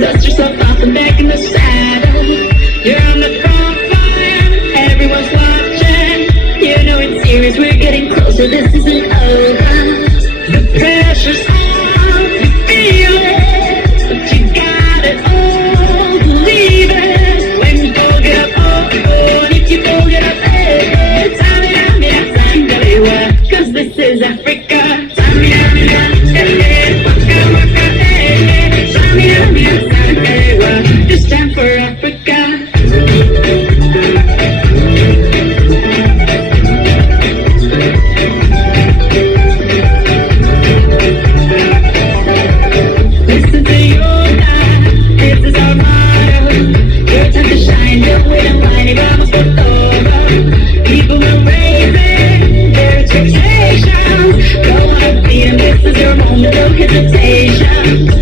Dust yourself off and back in the saddle. You're on the front line, everyone's watching. You know it's serious, we're getting closer, this isn't over. The pressure's on, you feel it, but you got it all, believe it. When you fold it up, oh, and if you fold it up, hey, Samina, cause this is Africa. Samina, waka waka, hey, Samina, this time for Africa. Listen to your life, this is our motto. Your time to shine, don't wait in line, y vamos por todo. People are raising their expectations. Go on a beat and this is your moment, no hesitation.